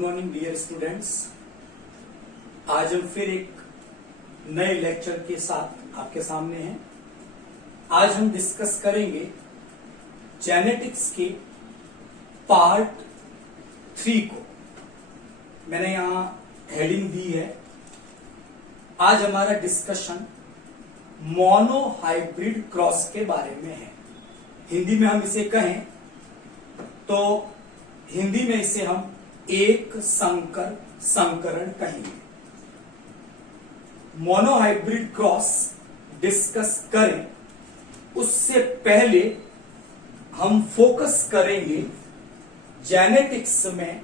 Morning dear students. आज हम फिर एक नए लेक्चर के साथ आपके सामने हैं। आज हम डिस्कस करेंगे जेनेटिक्स के पार्ट 3 को। मैंने यहां हेडिंग दी है। आज हमारा डिस्कशन मोनोहाइब्रिड क्रॉस के बारे में है। हिंदी में हम इसे कहें तो हिंदी में इसे हम एक संकर संकरण कहेंगे। मोनोहाइब्रिड क्रॉस डिस्कस करें उससे पहले हम फोकस करेंगे जेनेटिक्स में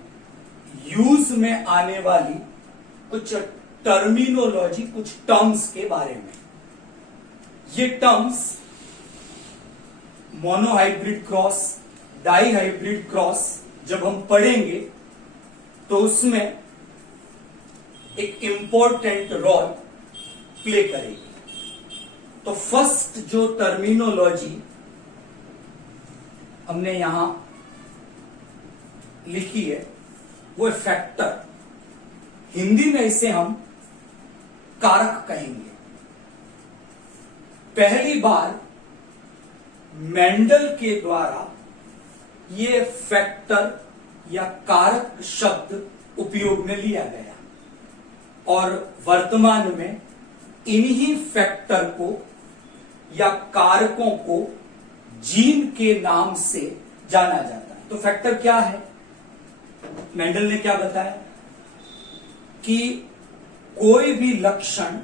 यूज में आने वाली कुछ टर्मिनोलॉजी, कुछ टर्म्स के बारे में। ये terms monohybrid cross, dihybrid cross जब हम पढ़ेंगे तो उसमें एक इंपॉर्टेंट रोल प्ले करेगी। तो फर्स्ट जो टर्मिनोलॉजी हमने यहां लिखी है वो फैक्टर। हिंदी में इसे हम कारक कहेंगे। पहली बार मेंडल के द्वारा ये फैक्टर या कारक शब्द उपयोग में लिया गया और वर्तमान में इन्हीं फैक्टर को या कारकों को जीन के नाम से जाना जाता है। तो फैक्टर क्या है? मेंडल ने क्या बताया कि कोई भी लक्षण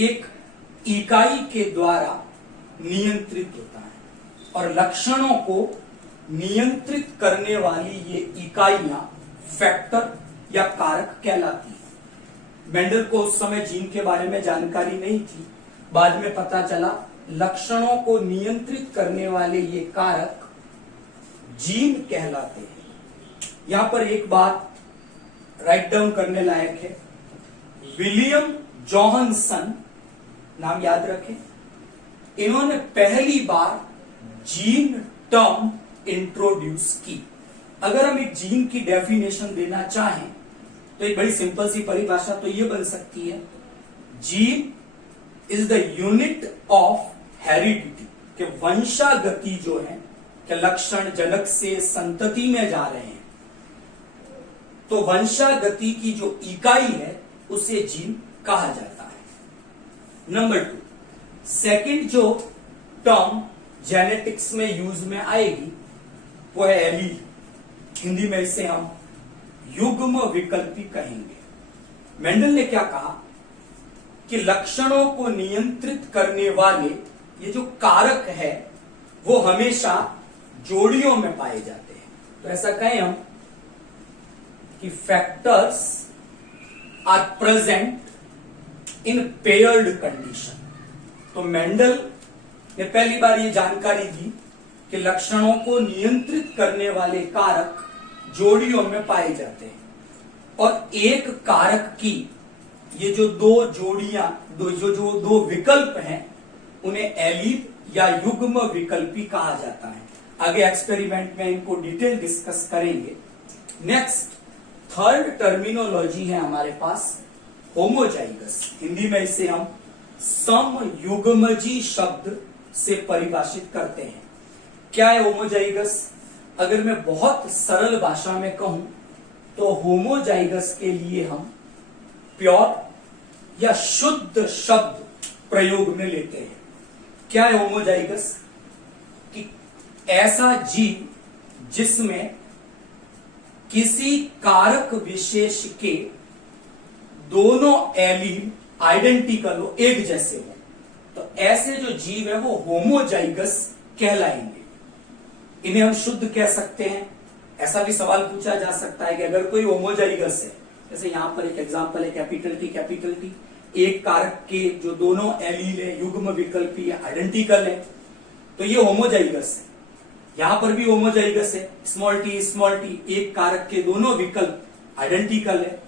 एक इकाई के द्वारा नियंत्रित होता है और लक्षणों को नियंत्रित करने वाली ये इकाइयां फैक्टर या कारक कहलाती हैं। मेंडल को उस समय जीन के बारे में जानकारी नहीं थी। बाद में पता चला लक्षणों को नियंत्रित करने वाले ये कारक जीन कहलाते हैं। यहां पर एक बात राइट डाउन करने लायक है। विलियम जॉहन्सन, नाम याद रखें, इन्होंने पहली बार जीन टर्म इंट्रोड्यूस की। अगर हम एक जीन की डेफिनेशन देना चाहें तो एक बड़ी सिंपल सी परिभाषा तो ये बन सकती है, gene is the unit of heredity, कि वंशागति जो है कि लक्षण जनक से संतति में जा रहे हैं, तो वंशागति की जो इकाई है उसे जीन कहा जाता है। नंबर 2, सेकंड जो टर्म जेनेटिक्स में यूज में आएगी वो है एलील। हिंदी में इसे हम युग्म विकल्पी कहेंगे। मेंडल ने क्या कहा कि लक्षणों को नियंत्रित करने वाले ये जो कारक है वो हमेशा जोड़ियों में पाए जाते हैं। तो ऐसा कहें हम कि factors are present in paired condition. तो मेंडल ने पहली बार ये जानकारी दी कि लक्षणों को नियंत्रित करने वाले कारक जोड़ियों में पाए जाते हैं और एक कारक की ये जो दो जोड़ियां, दो विकल्प हैं, उन्हें एलील या युग्म विकल्पी कहा जाता है। आगे एक्सपेरिमेंट में इनको डिटेल डिस्कस करेंगे। नेक्स्ट, थर्ड टर्मिनोलॉजी है हमारे पास होमोजाइगस। हिंदी में इसे हम समयुग्मजी शब्द से परिभाषित करते हैं। क्या है होमोजाइगस? अगर मैं बहुत सरल भाषा में कहूं तो होमोजाइगस के लिए हम प्योर या शुद्ध शब्द प्रयोग में लेते हैं। क्या है होमोजाइगस? कि ऐसा जीव जिसमें किसी कारक विशेष के दोनों एलील आइडेंटिकल हो, एक जैसे हो, तो ऐसे जो जीव है वो होमोजाइगस कहलाएंगे। इन्हें हम शुद्ध कह सकते हैं। ऐसा भी सवाल पूछा जा सकता है कि अगर कोई होमोजाइगस है, जैसे यहां पर एक एग्जांपल है कैपिटल टी, एक कारक के जो दोनों एलील है, युग्म विकल्पी है, आइडेंटिकल है, तो ये होमोजाइगस है। यहां पर भी होमोजाइगस है, स्मॉल टी, एक कारक के दोनों विकल्प आइडेंटिकल है।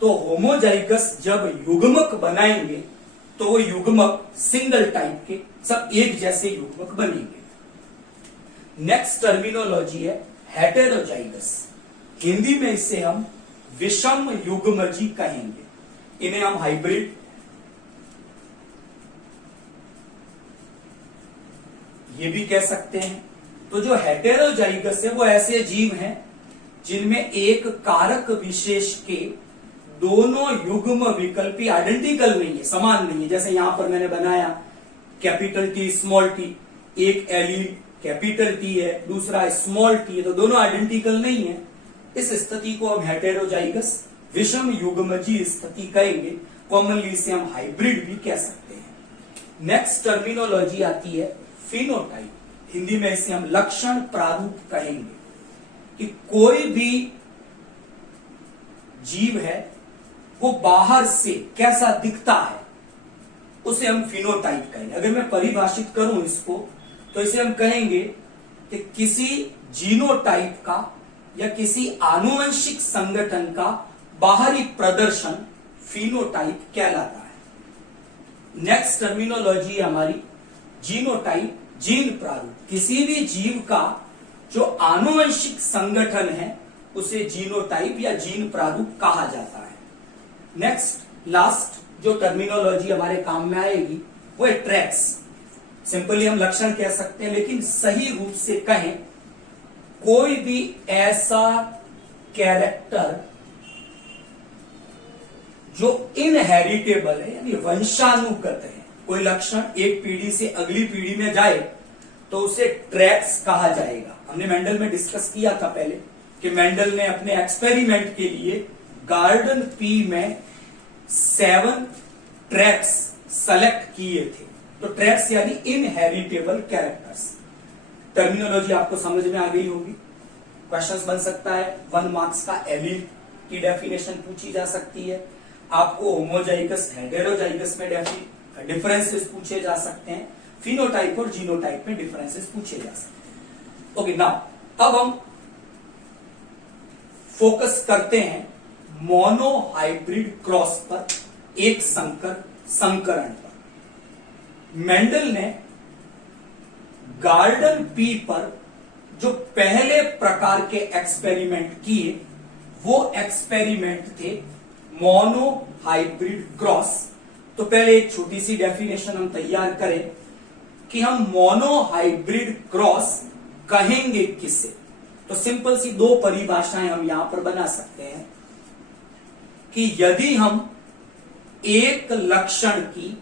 तो होमोजाइगस जब युग्मक बनाएंगे तो वो युग्मक सिंगल टाइप के सब एक जैसे युग्मक बनेंगे। नेक्स्ट टर्मिनोलॉजी है हेटेरोजाइगस, हिंदी में इसे हम विषम युग्मजी कहेंगे। इन्हें हम हाइब्रिड, ये भी कह सकते हैं। तो जो हेटेरोजाइगस है वो ऐसे जीव हैं जिनमें एक कारक विशेष के दोनों युग्म विकल्पी आइडेंटिकल नहीं है, समान नहीं है। जैसे यहां पर मैंने बनाया कैपिटल टी स्मॉल टी, एक एलील कैपिटल टी है, दूसरा स्मॉल टी है, तो दोनों आइडेंटिकल नहीं है। इस स्थिति को हम हेटेरोजाइगस विषम युग्मजी स्थिति कहेंगे। कॉमनली इसे हम हाइब्रिड भी कह सकते हैं। नेक्स्ट टर्मिनोलॉजी आती है फिनोटाइप, हिंदी में इसे हम लक्षण प्रारूप कहेंगे कि कोई भी जीव है वो बाहर से कैसा दिखता है उसे हम फिनोटाइप कहेंगे। अगर मैं परिभाषित करूं इसको तो इसे हम कहेंगे कि किसी जीनोटाइप का या किसी आनुवंशिक संगठन का बाहरी प्रदर्शन फिनोटाइप कहलाता है। नेक्स्ट टर्मिनोलॉजी हमारी जीनोटाइप, जीन प्रारूप, किसी भी जीव का जो आनुवंशिक संगठन है उसे जीनोटाइप या जीन प्रारूप कहा जाता है। नेक्स्ट लास्ट जो टर्मिनोलॉजी हमारे काम में आएगी वो है ट्रैक्स। सिंपली हम लक्षण कह सकते हैं, लेकिन सही रूप से कहें कोई भी ऐसा कैरेक्टर जो इनहेरिटेबल है यानी वंशानुगत है, कोई लक्षण एक पीढ़ी से अगली पीढ़ी में जाए तो उसे ट्रैक्स कहा जाएगा। हमने मेंडल में डिस्कस किया था पहले कि मेंडल ने अपने एक्सपेरिमेंट के लिए गार्डन पी में 7 ट्रैक्स सेलेक्ट किए थे। तो ट्रैक्स यानी इनहेरिटेबल कैरेक्टर्स। टर्मिनोलॉजी आपको समझ में आ गई होगी। क्वेश्चंस बन सकता है 1 मार्क्स का एलील की डेफिनेशन पूछी जा सकती है। आपको होमोजाइगस हेटेरोजाइगस में डिफरेंसेस पूछे जा सकते हैं। फिनोटाइप और जीनोटाइप में डिफरेंसेस पूछे जा सकते हैं। ओके, नाउ अब हम फोकस करते हैं मोनोहाइब्रिड क्रॉस पर, एक संकर संकरण पर। मेंडल ने गार्डन पी पर जो पहले प्रकार के एक्सपेरिमेंट किए वो एक्सपेरिमेंट थे मोनोहाइब्रिड क्रॉस। तो पहले एक छोटी सी डेफिनेशन हम तैयार करें कि हम मोनोहाइब्रिड क्रॉस कहेंगे किसे। तो सिंपल सी 2 परिभाषाएं हम यहां पर बना सकते हैं कि यदि हम एक लक्षण की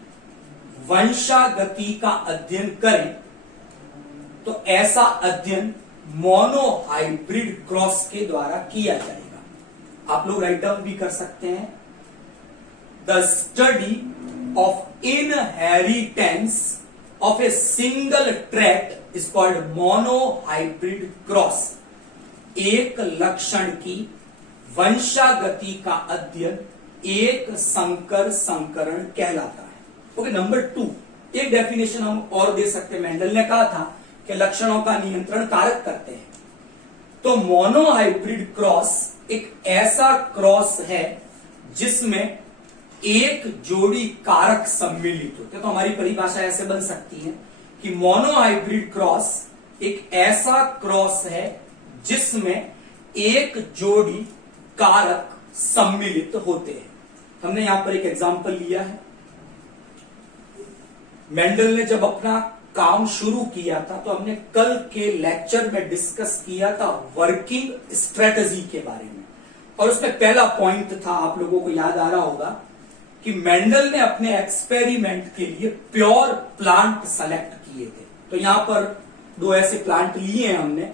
वंशागति का अध्ययन करें तो ऐसा अध्ययन मोनोहाइब्रिड क्रॉस के द्वारा किया जाएगा। आप लोग राइट डाउन भी कर सकते हैं, the study of inheritance of a single tract is called monohybrid cross. एक लक्षण की वंशागति का अध्ययन एक संकर संकरण कहलाता है। ओके, नंबर 2 एक डेफिनेशन हम और दे सकते हैं। मेंडल ने कहा था कि लक्षणों का नियंत्रण कारक करते हैं। तो मोनोहाइब्रिड क्रॉस एक ऐसा क्रॉस है जिसमें एक जोड़ी कारक सम्मिलित होते हैं। तो हमारी परिभाषा ऐसे बन सकती है कि मोनोहाइब्रिड क्रॉस एक ऐसा क्रॉस है जिसमें एक जोड़ी कारक सम्मिलित होते हैं। हमने यहां पर एक एग्जांपल लिया है। मेंडल ने जब अपना काम शुरू किया था तो हमने कल के लेक्चर में डिस्कस किया था वर्किंग स्ट्रेटजी के बारे में, और उसमें पहला पॉइंट था, आप लोगों को याद आ रहा होगा कि मेंडल ने अपने एक्सपेरिमेंट के लिए प्योर प्लांट सेलेक्ट किए थे। तो यहां पर 2 ऐसे प्लांट लिए हैं हमने।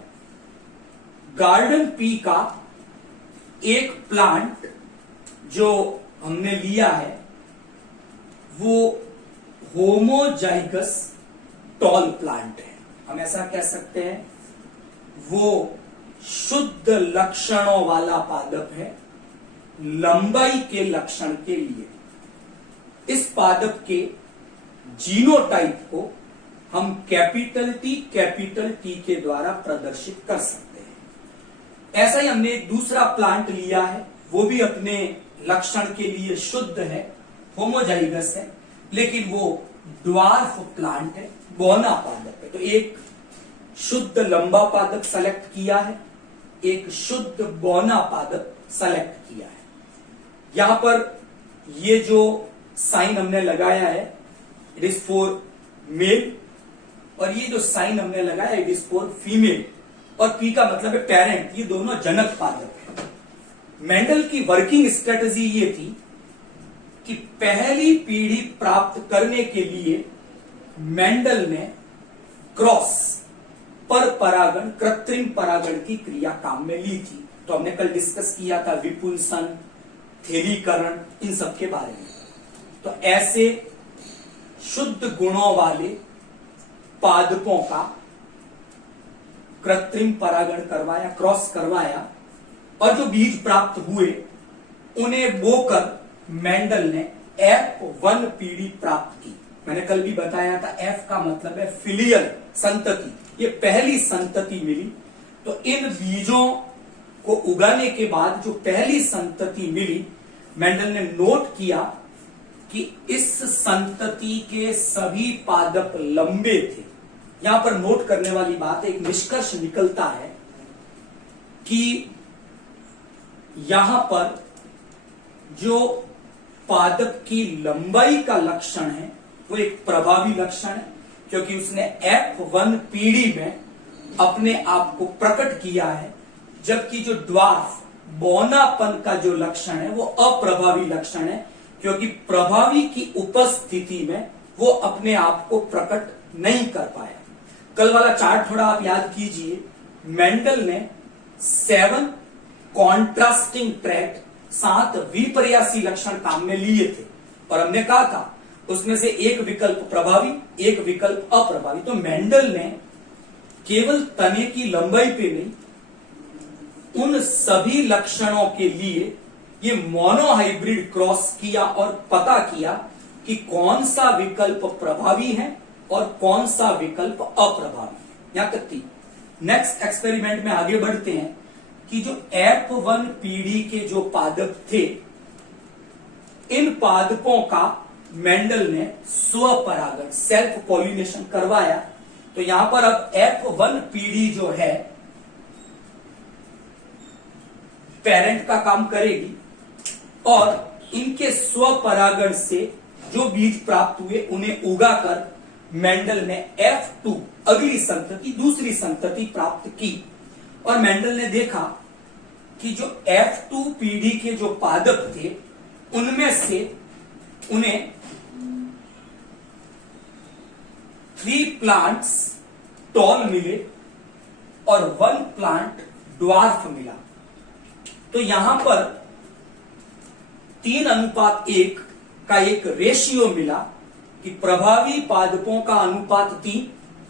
गार्डन पी का एक प्लांट जो हमने लिया है वो होमोजाइगस टॉल प्लांट है। हम ऐसा कह सकते हैं वो शुद्ध लक्षणों वाला पादप है लंबाई के लक्षण के लिए। इस पादप के जीनोटाइप को हम कैपिटल टी के द्वारा प्रदर्शित कर सकते हैं। ऐसा ही हमने एक दूसरा प्लांट लिया है, वो भी अपने लक्षण के लिए शुद्ध है, होमोजाइगस है, लेकिन वो ड्वार्फ प्लांट है, बौना पादप है। तो एक शुद्ध लंबा पादप सेलेक्ट किया है एक शुद्ध बौना पादप सेलेक्ट किया है। यहां पर ये जो साइन हमने लगाया है इट इज फॉर मेल, और ये जो साइन हमने लगाया इट इज फॉर फीमेल, और पी का मतलब है पेरेंट, ये दोनों जनक पादप है। मेंडल की वर्किंग स्ट्रेटजी ये थी कि पहली पीढ़ी प्राप्त करने के लिए मेंडल ने क्रॉस पर परागण, कृत्रिम परागण की क्रिया काम में ली थी। तो हमने कल डिस्कस किया था विपुंसन, थैलीकरण, इन सब के बारे में। तो ऐसे शुद्ध गुणों वाले पादपों का कृत्रिम परागण करवाया, क्रॉस करवाया, और जो बीज प्राप्त हुए उन्हें बोकर मेंडल ने F1 पीढ़ी प्राप्त की। मैंने कल भी बताया था F का मतलब है फिलियल, संतति, ये पहली संतति मिली। तो इन बीजों को उगाने के बाद जो पहली संतति मिली, मेंडल ने नोट किया कि इस संतति के सभी पादप लंबे थे। यहां पर नोट करने वाली बात है, एक निष्कर्ष निकलता है कि यहां पर जो पादप की लंबाई का लक्षण है वो एक प्रभावी लक्षण है, क्योंकि उसने F1 पीढ़ी में अपने आप को प्रकट किया है, जबकि जो ड्वार्फ बौनापन का जो लक्षण है वो अप्रभावी लक्षण है, क्योंकि प्रभावी की उपस्थिति में वो अपने आप को प्रकट नहीं कर पाया। कल वाला चार्ट थोड़ा आप याद कीजिए। मेंडल ने 7 कॉन्ट्रास्टिंग ट्रैट, 7 विपर्यासी लक्षण काम में लिए थे, और हमने कहा था उसमें से एक विकल्प प्रभावी, एक विकल्प अप्रभावी। तो मेंडल ने केवल तने की लंबाई पे नहीं, उन सभी लक्षणों के लिए ये मोनोहाइब्रिड क्रॉस किया और पता किया कि कौन सा विकल्प प्रभावी है और कौन सा विकल्प अप्रभावी है। यहां तक थी। नेक्स्ट एक्सपेरिमेंट में आगे बढ़ते हैं कि जो F1 पीढ़ी के जो पादप थे, इन पादपों का मेंडल ने स्वपरागण, सेल्फ पॉलिनेशन करवाया। तो यहां पर अब F1 पीढ़ी जो है पेरेंट का काम करेगी, और इनके स्वपरागण से जो बीज प्राप्त हुए उन्हें उगाकर मेंडल ने F2 अगली संतति, दूसरी संतति प्राप्त की। और मेंडल ने देखा कि जो F2 पीढ़ी के जो पादप थे उनमें से उन्हें 3 प्लांट्स टॉल मिले और 1 प्लांट ड्वार्फ मिला। तो यहां पर 3:1 का एक रेशियो मिला कि प्रभावी पादपों का अनुपात 3,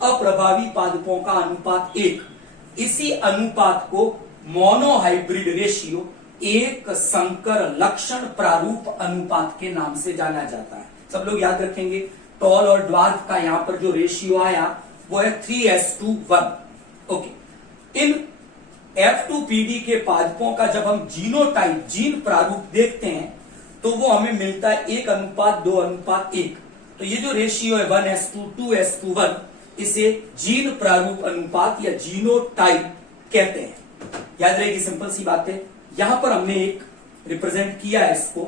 अप्रभावी पादपों का अनुपात 1। इसी अनुपात को मोनोहाइब्रिड रेशियो, एक संकर लक्षण प्रारूप अनुपात के नाम से जाना जाता है। सब लोग याद रखेंगे, टॉल और ड्वार्फ का यहां पर जो रेशियो आया वो है 3:1। ओके। इन F2 पीढ़ी के पादपों का जब हम जीनोटाइप, जीन प्रारूप देखते हैं तो वो हमें मिलता है 1:2:1। तो ये जो रेशियो है 1:2, 2:1, इसे जीन प्रारूप अनुपात या जीनोटाइप कहते हैं। याद रहेगी, सिंपल सी बात है। यहां पर हमने एक रिप्रेजेंट किया है इसको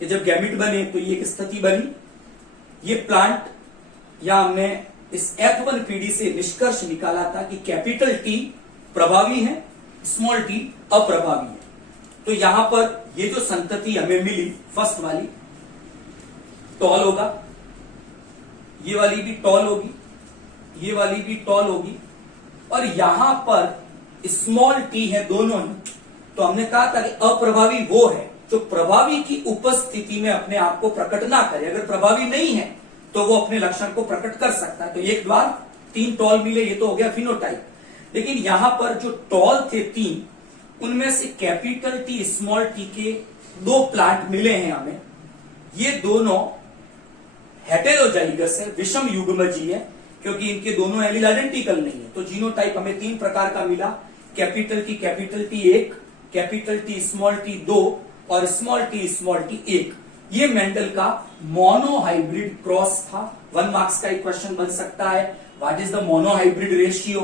कि जब गैमेट बने तो ये एक स्थिति बनी, ये प्लांट, या हमने इस F1 पीढ़ी से निष्कर्ष निकाला था कि कैपिटल T प्रभावी है, स्मॉल t अप्रभावी है। तो यहां पर ये जो संतति हमें मिली, फर्स्ट वाली टॉल होगा, ये वाली भी टॉल होगी, ये वाली भी टॉल होगी, और यहां पर स्मॉल t है दोनों ही। तो हमने कहा था कि अप्रभावी वो है जो प्रभावी की उपस्थिति में अपने आप को प्रकट ना करे। अगर प्रभावी नहीं है तो वो अपने लक्षण को प्रकट कर सकता है। तो एक द्वार, 3 टॉल मिले, ये तो हो गया फिनोटाइप। लेकिन यहां पर जो टॉल थे 3, उनमें से कैपिटल T, स्मॉल t के 2 प्लांट मिले हैं हमें। ये दोनों हेटेरोजाइगस है, विषम युग्मजी है, क्योंकि इनके दोनों एलील आइडेंटिकल नहीं है। तो जीनोटाइप हमें 3 प्रकार का मिला, capital T 1, capital T small t 2 और स्मॉल t 1। ये मेंडल का मोनोहाइब्रिड क्रॉस था। 1 मार्क्स का एक क्वेश्चन बन सकता है, what is the monohybrid ratio.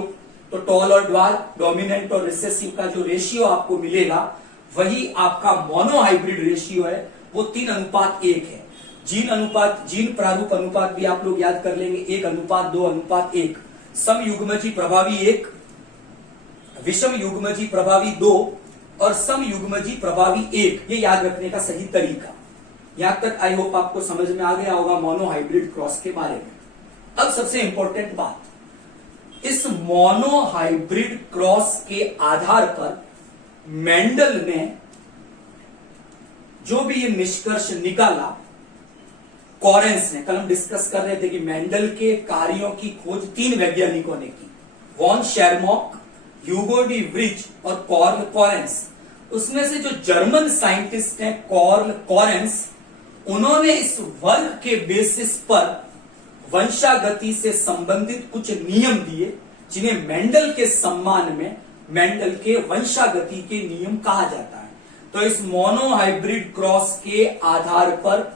तो टॉल और ड्वार्फ, डोमिनेंट और रिसेसिव का जो रेशियो आपको मिलेगा वही आपका मोनोहाइब्रिड रेशियो है, वो 3:1 है। जीन प्रारूप अनुपात भी आप लोग याद कर लेंगे, 1:2:1। सम युग्मजी प्रभावी 1, विषम युग्मजी प्रभावी 2 और सम युग्मजी प्रभावी 1। ये याद रखने का सही तरीका। यहां तक आई होप आपको समझ में आ गया होगा मोनोहाइब्रिड क्रॉस के बारे में। अब सबसे इंपॉर्टेंट बात, इस मोनोहाइब्रिड क्रॉस के आधार पर मेंडल ने जो भी ये निष्कर्ष निकाला, कॉरेंस ने, कल हम डिस्कस कर रहे थे कि मेंडल के कार्यों की खोज 3 वैज्ञानिकों ने की, वॉन शेरमॉक, ह्यूगो डी व्रिज और कॉर्ल कॉरेंस। उसमें से जो जर्मन साइंटिस्ट हैं कॉर्ल कॉरेंस, उन्होंने इस वर्ग के बेसिस पर वंशागति से संबंधित कुछ नियम दिए, जिन्हें मेंडल के सम्मान में मेंडल के वंशागति के नियम कहा जाता है। तो इस मोनोहाइब्रिड क्रॉस के आधार पर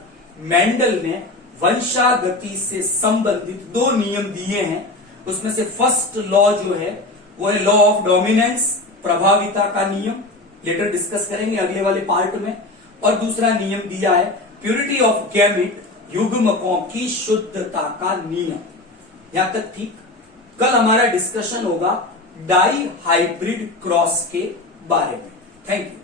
मेंडल ने वंशागति से संबंधित 2 नियम दिए हैं। उसमें से फर्स्ट लॉ जो है वो है लॉ ऑफ डोमिनेंस, प्रभाविता का नियम, लेटर डिस्कस करेंगे अगले वाले पार्ट में। और दूसरा नियम दिया है प्यूरिटी ऑफ गैमेट, युग्मकों की शुद्धता का नियम। यहां तक ठीक। कल हमारा डिस्कशन होगा डाई हाइब्रिड क्रॉस के बारे में। Thank you.